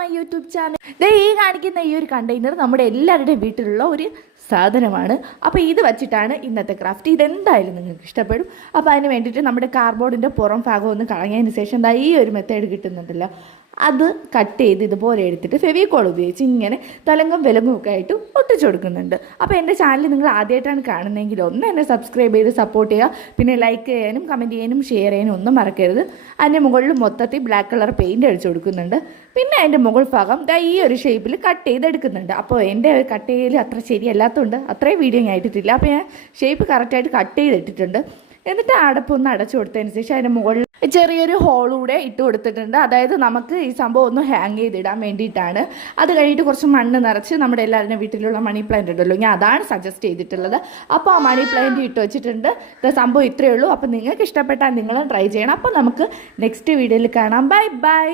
My YouTube channel. ഈ കാണിക്കുന്ന ഈ ഒരു കണ്ടെയ്നർ നമ്മുടെ എല്ലാവരുടെയും വീട്ടിലുള്ള ഒരു സാധനമാണ്. അപ്പോൾ ഇത് വെച്ചിട്ടാണ് ഇന്നത്തെ ക്രാഫ്റ്റ്. ഇതെന്തായാലും നിങ്ങൾക്ക് ഇഷ്ടപ്പെടും. അപ്പോൾ അതിന് വേണ്ടിയിട്ട് നമ്മുടെ കാർഡ്ബോർഡിൻ്റെ പുറം ഭാഗം ഒന്ന് കളഞ്ഞതിന് ശേഷം ഈ ഒരു മെത്തേഡ് കിട്ടുന്നുണ്ടല്ലോ, അത് കട്ട് ചെയ്ത് ഇതുപോലെ എടുത്തിട്ട് ഫെവിക്കോൾ ഉപയോഗിച്ച് ഇങ്ങനെ തലങ്കം വിലങ്ങും ഒക്കെ ആയിട്ട് ഒട്ടിച്ചു കൊടുക്കുന്നുണ്ട്. അപ്പോൾ എൻ്റെ ചാനൽ നിങ്ങൾ ആദ്യമായിട്ടാണ് കാണുന്നതെങ്കിൽ ഒന്ന് എന്നെ സബ്സ്ക്രൈബ് ചെയ്ത് സപ്പോർട്ട് ചെയ്യുക. പിന്നെ ലൈക്ക് ചെയ്യാനും കമൻറ്റ് ചെയ്യാനും ഷെയർ ചെയ്യാനും ഒന്നും മറക്കരുത്. അതിൻ്റെ മുകളിൽ മൊത്തത്തിൽ ബ്ലാക്ക് കളർ പെയിൻറ്റ് അടിച്ചു കൊടുക്കുന്നുണ്ട്. പിന്നെ അതിൻ്റെ മുകൾ ഭാഗം ഈ ഒരു ഷേപ്പിൽ കട്ട് ചെയ്തെടുക്കുന്നുണ്ട്. അപ്പോൾ എൻ്റെ കട്ട് ചെയ്യൽ അത്ര ശരിയല്ലാത്തതുകൊണ്ട് അത്രയും വീഡിയോ ഞാൻ ഇട്ടിട്ടില്ല. അപ്പോൾ ഞാൻ ഷേപ്പ് കറക്റ്റായിട്ട് കട്ട് ചെയ്തിട്ടിട്ടുണ്ട്. എന്നിട്ട് അടപ്പൊന്ന് അടച്ചു കൊടുത്തതിന് ശേഷം അതിൻ്റെ മുകളിൽ ചെറിയൊരു ഹോളൂടെ ഇട്ട് കൊടുത്തിട്ടുണ്ട്. അതായത് നമുക്ക് ഈ സംഭവം ഒന്ന് ഹാങ് ചെയ്തിടാൻ വേണ്ടിയിട്ടാണ്. അത് കഴിഞ്ഞിട്ട് കുറച്ച് മണ്ണ് നിറച്ച് നമ്മുടെ എല്ലാവരുടെയും വീട്ടിലുള്ള മണി പ്ലാന്റ് ഉണ്ടല്ലോ, ഞാൻ അതാണ് സജസ്റ്റ് ചെയ്തിട്ടുള്ളത്. അപ്പോൾ ആ മണി പ്ലാന്റ് ഇട്ട് വെച്ചിട്ടുണ്ട്. സംഭവം ഇത്രയേ ഉള്ളൂ. അപ്പോൾ നിങ്ങൾക്ക് ഇഷ്ടപ്പെട്ടാൽ നിങ്ങളും ട്രൈ ചെയ്യണം. അപ്പോൾ നമുക്ക് നെക്സ്റ്റ് വീഡിയോയിൽ കാണാം. Bye bye.